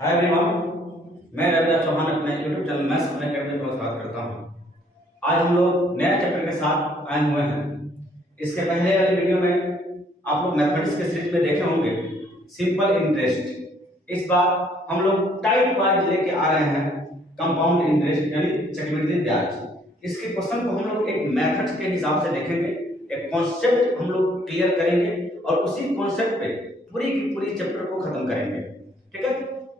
Hi everyone, मैं रविराज चौहान अपने YouTube channel maths अपने अकेडमी पर स्वागत करता हूँ। आज हम लोग नए चैप्टर के साथ आए हुए हैं। इसके पहले वाले वीडियो में आप लोग मैथमेटिक्स के सीरीज में देखे होंगे सिंपल इंटरेस्ट। इस बार हम लोग टाइप वाइज लेके आ रहे हैं कंपाउंड इंटरेस्ट यानी चक्रवृद्धि ब्याज। इसके क्वेश्चन को हम लोग एक मेथड के हिसाब से देखेंगे, एक कॉन्सेप्ट हम लोग क्लियर करेंगे और उसी कॉन्सेप्ट पे पूरी की पूरी चैप्टर को खत्म करेंगे। ठीक है,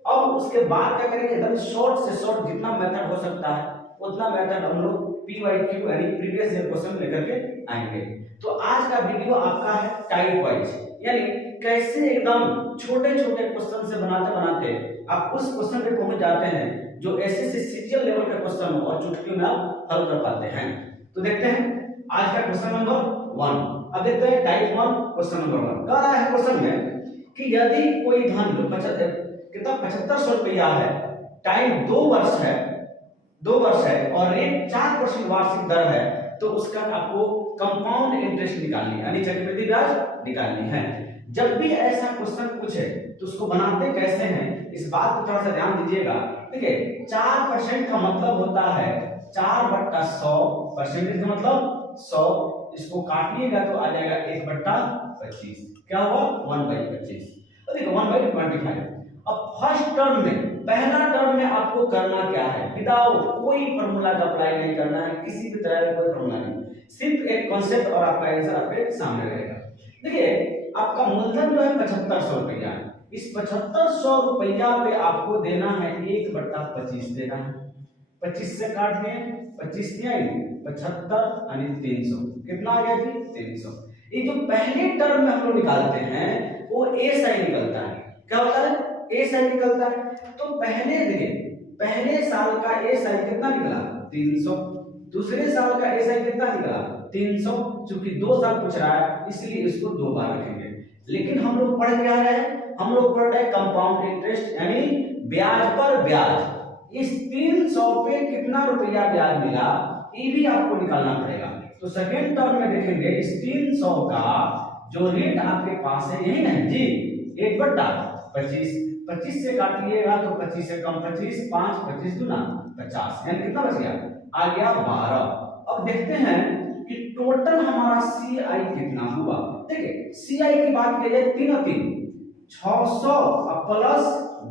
अब उसके बाद क्या करेंगे, एकदम शॉर्ट से शॉर्ट जितना मेथड हो सकता है उतना मेथड हम लोग PYQ यानी प्रीवियस ईयर क्वेश्चन लेकर के आएंगे। तो आज का वीडियो आपका है टाइप वाइज, यानी कैसे एकदम छोटे छोटे क्वेश्चन से बनाते बनाते आप उस क्वेश्चन पे पहुंच जाते हैं जो एसएससी सीजीएल लेवल का क्वेश्चन हो और चुटकियों में आप हल कर पाते हैं। तो देखते हैं आज का क्वेश्चन नंबर 1। अब देखते हैं टाइप 1 क्वेश्चन नंबर 1 कह रहा है क्वेश्चन में कि यदि कोई धन कितना 7500 रुपया है, टाइम 2 वर्ष है और रेट 4% वार्षिक दर है, तो उसका आपको कंपाउंड इंटरेस्ट निकालनी है यानी चक्रवृद्धि ब्याज निकालनी है। जब भी ऐसा क्वेश्चन पूछे तो उसको बनाते कैसे हैं इस बात को थोड़ा सा ध्यान दीजिएगा। ठीक है, 4% का मतलब होता है 4/100, परसेंटेज का मतलब 100, इसको काटिएगा तो आ जाएगा 1/25। क्या हुआ 1/25। देखो 1/25। अब फर्स्ट टर्म में पहला टर्म में आपको करना क्या है, विदाउट कोई फॉर्मूला का अप्लाई नहीं करना है, किसी भी तरह का कोई फॉर्मूला नहीं, सिर्फ एक कॉन्सेप्ट और आपका आंसर आपके सामने रहेगा। देखिए आपका मूलधन जो है 7500 रुपया, इस 7500 रुपया पे आपको देना है 1/25 देना है। 25 से काट दें, 25 नहीं आई 75 यानी 300, कितना आ गया जी 300। ये जो पहले टर्म में हम लोग निकालते हैं वो ए साइन निकलता है। क्या होता है ए साइन निकलता है। तो पहले देखिए पहले साल का ए साइन कितना निकला 300, दूसरे साल का ए साइन कितना निकला 300। चूंकि 2 साल पूछ रहा है इसलिए इसको 2 बार रखेंगे। लेकिन हम लोग पढ़ क्या रहे हैं, हम लोग पढ़ रहे हैं कंपाउंड इंटरेस्ट यानी ब्याज पर ब्याज। इस 300 पे कितना रुपया ब्याज मिला ये भी आपको निकालना पड़ेगा। तो सेकेंड टर्म में देखेंगे इस 300 का जो रेट आपके पास है यही ना जी 1/25। 25 से काटिएगा तो 25 से कम 25, 5 25 दूना 50, यानी कितना बच गया आ गया 12। अब देखते हैं कि टोटल हमारा CI कितना हुआ। देखिए CI की बात की जाए 3 और 3 600 प्लस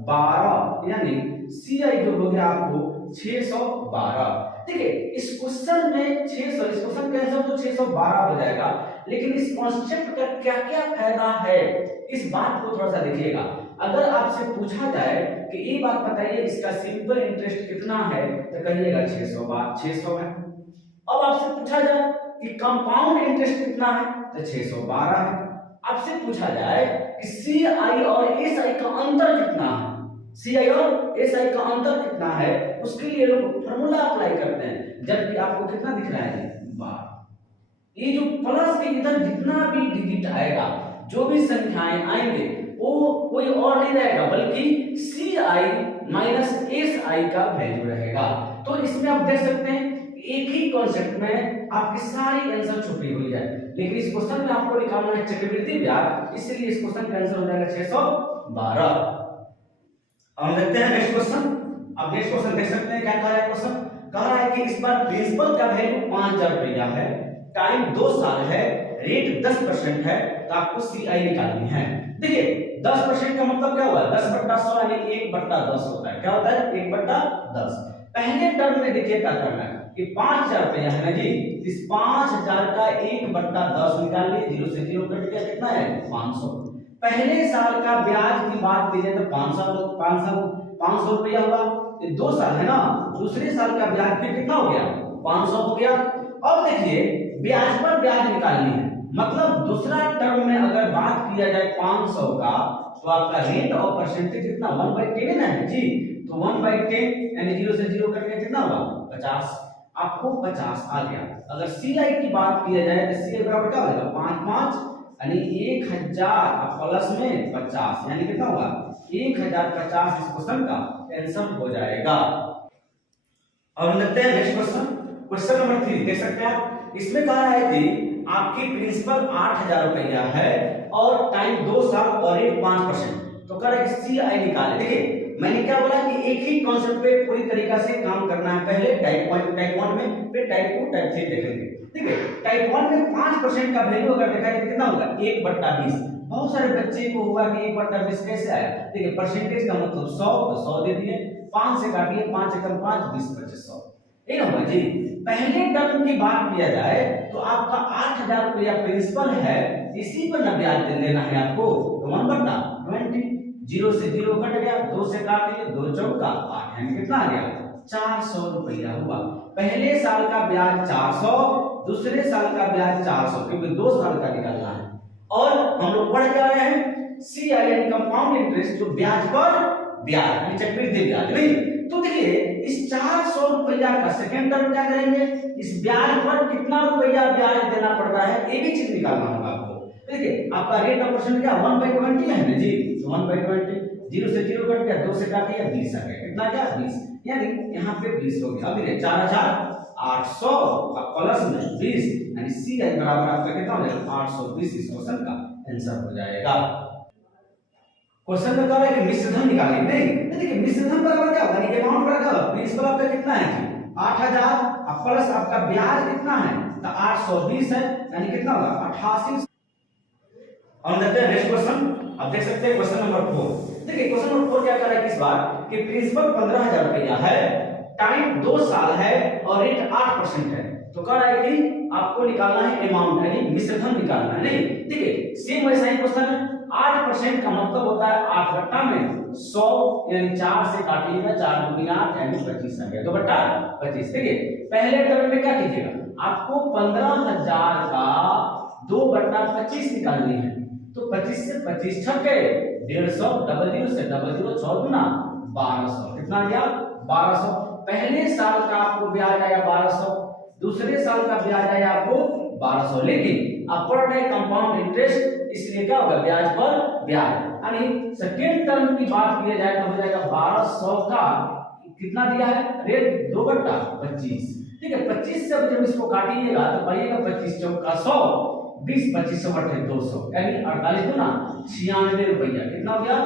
12 यानी CI जो हो गया आपको 612। देखिए इस क्वेश्चन में 600, इस क्वेश्चन का आंसर तो 612 हो जाएगा, लेकिन इस कॉन्सेप्ट का क्या क्या फायदा है इस बात को थोड़ा सा देखिएगा। अगर आपसे पूछा जाए कि ये बात बताइए इसका सिंपल इंटरेस्ट कितना है तो कहिएगा 600 है। अब आपसे पूछा जाए कि कंपाउंड इंटरेस्ट कितना है तो 612 है। आपसे पूछा जाए कि CI और SI का अंतर कितना है, CI और SI का अंतर कितना है, उसके लिए लोग फॉर्मूला अप्लाई करते हैं। जबकि आपको कितना दिख रहा है 12। ये जो प्लस के इधर जितना भी डिजिट आएगा, जो भी संख्याएं आएंगे वो कोई और नहीं रहेगा बल्कि CI माइनस SI का वैल्यू रहेगा। तो इसमें आप देख सकते हैं एक ही कॉन्सेप्ट में आपकी सारी आंसर छुपी हुई है, लेकिन इस क्वेश्चन में आपको निकालना है चक्रवृद्धि ब्याज, इसलिए इस क्वेश्चन का आंसर हो जाएगा 612। अब देखते हैं नेक्स्ट क्वेश्चन। अब नेक्स्ट क्वेश्चन देख सकते हैं क्या कह रहा है क्वेश्चन, कह रहा है कि इस बार प्रिंसिपल का वैल्यू 5000 रुपया है, टाइम 2 साल है, रेट 10% है, तो आपको CI निकालनी है। देखिए 10% का मतलब क्या हुआ 10/100 यानी 1/10 होता है। क्या होता है 1/10। पहले टर्म में देखिए क्या करना है कि 5000 रुपया है ना जी, इस 5000 का 1/10 निकाल लिए, 0 से 0 कट गया, कितना है 500। पहले साल का ब्याज की बात की जाए तो 500 रुपया हुआ, ये 2 साल है ना, दूसरे साल का ब्याज भी कितना हो गया 500 हो गया। अब देखिए ब्याज पर ब्याज निकालनी है, मतलब दूसरा टर्म में अगर बात किया जाए 500 का तो आपका रेट और परसेंटेज कितना 1/10 है जी, तो 1/10 यानी 0 से 0 करके कितना हुआ 50, आपको 50 आ गया। अगर CI की बात किया जाए तो CI बराबर क्या होगा 5 5 यानी 1000 प्लस में 50 यानी कितना हुआ 1050। इस क्वेश्चन का आंसर हो जाएगा। अब हम देखते हैं नेक्स्ट क्वेश्चन, क्वेश्चन नंबर 3 देख सकते हैं आप। इसमें कहा है कि आपकी प्रिंसिपल 8000 रुपया है और टाइम 2 साल और रेट 5%, तो कह रहा है कि CI निकाले। देखिए मैंने क्या बोला कि एक ही कॉन्सेप्ट पे पूरी तरीका से काम करना है। पहले टाइप 1 में, फिर टाइप 2 टाइप 3 देखेंगे। ठीक है, टाइप 1 में 5% का वैल्यू अगर देखा जाए तो कितना होगा 1/20। बहुत सारे बच्चे को हुआ कि 1/20 कैसे आया। देखिए परसेंटेज का मतलब 100 तो 100 दे दिए, 5 से काटिए, 5 एकम 5, 20 25 100 ये होगा जी। पहले टर्म की बात किया जाए तो आपका 8000 रुपया प्रिंसिपल है, इसी पर न ब्याज लेना है आपको। तो 1/20, 0 से 0 कट गया, 2 से काट लिया, 2 चौका 8 यानी कितना आ गया 400 रुपया हुआ। पहले साल का ब्याज 400, दूसरे साल का ब्याज 400, क्योंकि 2 साल का निकालना है। और हम लोग पढ़ क्या रहे हैं CIN कंपाउंड इंटरेस्ट, जो ब्याज पर ब्याज यानी चक्रवृद्धि ब्याज नहीं। तो देखिए इस 400 रुपया का सेकंड टर्म क्या करेंगे, इस ब्याज पर कितना रुपया ब्याज देना पड़ रहा है ये भी चीज निकालना होगा आपको। देखिए आपका रेट ऑफ परसेंट क्या 1/20 है ना जी, तो 1/20, 0 से 0 कट गया, 2 से काटिए 20 आ गया, कितना क्या 20, यानी यहाँ पे 20 हो गया। अभी 4800 प्लस में 20 यानी CI बराबर आपका कितना हो जाएगा 820। इस क्वेश्चन का आंसर हो जाएगा। क्वेश्चन में कहा है कि मिश्र धन निकालेंगे, नहीं देखिए मिश्र धन बराबर क्या होगा, ये अमाउंट बराबर प्रिंसिपल आपका कितना है जी 8000 प्लस आपका ब्याज कितना है तो 820 है, यानी कितना होगा 88। और देखते हैं नेक्स्ट क्वेश्चन। अब देख सकते हैं क्वेश्चन नंबर 4। देखिए क्वेश्चन नंबर 4 क्या कर रहा है इस बार कि प्रिंसिपल 15000 रुपया है, टाइम 2 साल है और रेट 8% है। तो कह रहा है कि आपको निकालना है अमाउंट यानी मिश्र धन निकालना है। नहीं देखिए सेम वैसा ही क्वेश्चन है। 8% का मतलब होता है 8/100 यानी 4 से काटिएगा, 4 दूनी 8 यानी 25 आ गया 2/25। देखिए पहले टर्म में क्या कीजिएगा, आपको 15000 का 2/25 निकालनी है। तो 25 से 25 छक्के 150, डबल 0 से डबल 0, 6 दूना 1200, कितना गया 1200। पहले साल का आपको ब्याज आया 1200, दूसरे साल का ब्याज आया आपको 1200, लेकिन आप पढ़ रहे कंपाउंड इंटरेस्ट इसलिए क्या होगा ब्याज पर ब्याज, यानी सेकेंड टर्म की बात किया जाए तो हो जाएगा 1200 का कितना दिया है रेट 2/25। ठीक है 25 से जब इसको काटिएगा तो पाइएगा 25 चौका 100, 20 25 बटे 200 यानी 48 दूना 96 रुपया, कितना हो गया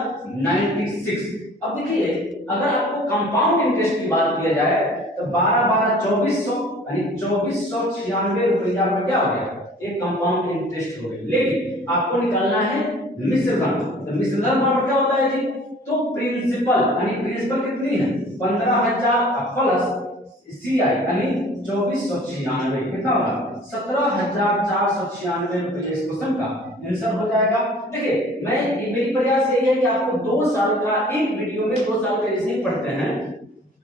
96। अब देखिए अगर आपको कंपाउंड इंटरेस्ट की बात किया जाए तो 12 12 2400 यानी 2496 रुपया का क्या हो गया एक कंपाउंड इंटरेस्ट हो गई। लेकिन आपको निकालना है मिश्र धन। तो मिश्र धन बराबर क्या होता है जी, तो प्रिंसिपल यानी प्रिंसिपल कितनी है 15000 प्लस CI यानी 2496, कितना होगा 17496 रुपए इस क्वेश्चन का आंसर हो जाएगा। देखिए मैं मेरी प्रयास यही है कि आपको 2 साल का एक वीडियो में 2 साल का जैसे ही पढ़ते हैं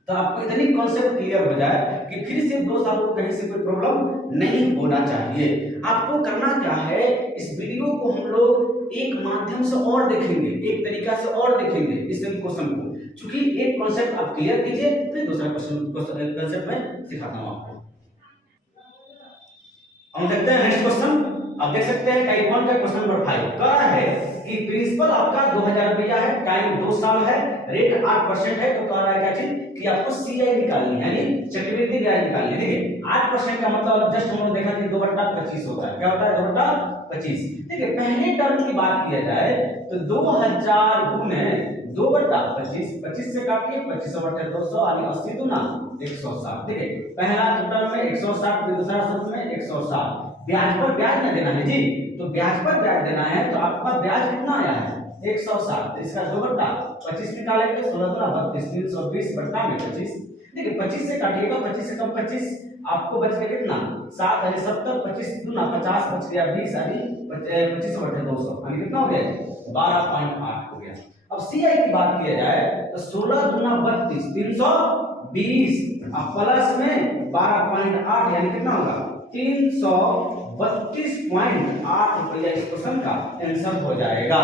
तो आपको इतनी कॉन्सेप्ट क्लियर हो जाए कि फिर से 2 साल को कहीं से कोई प्रॉब्लम नहीं होना चाहिए। आपको करना क्या है, इस वीडियो को हम लोग एक माध्यम से और देखेंगे, एक तरीका से और देखेंगे इस क्वेश्चन को, क्योंकि एक कॉन्सेप्ट आप क्लियर कीजिए फिर दूसरा कॉन्सेप्ट में सिखाता हूं आपको। हम देखते हैं नेक्स्ट क्वेश्चन। अब देख सकते हैं टाइप 1 का क्वेश्चन नंबर 5 कह रहा है कि प्रिंसिपल आपका 2000 रुपया है, टाइम 2 साल है, रेट 8% है। तो कह रहा है क्या चीज कि आपको CI निकालनी है यानी चक्रवृद्धि ब्याज निकालनी है। देखिए 8% का मतलब जस्ट हम लोग देखा कि 2/25 होता है, क्या होता है 2/25। देखिए पहले टर्म की बात किया जाए तो 2000 गुने 2/25, 25 से काटिए 25 बटे 200 यानी 80 दूना 160। देखिए पहला टर्म में 160, दूसरा टर्म में 160। ब्याज पर ब्याज न देना है जी, तो ब्याज पर ब्याज देना है तो आपका ब्याज कितना आया है 160। इसका 2/25 निकालेंगे 16 दूना 32, 320 बट्टा में 25। देखिए 25 से काटिएगा, 25 से कम 25 आपको बच गया कितना 7 यानी 70, 25 दूना 50 बच गया 20 यानी 25 बटे 200 यानी कितना हो गया 12.8 हो गया। अब CI की बात किया जाए तो 16 दूना 32, 320 प्लस में 12.8 यानी कितना होगा 332.8 रुपया इस क्वेश्चन का आंसर हो जाएगा।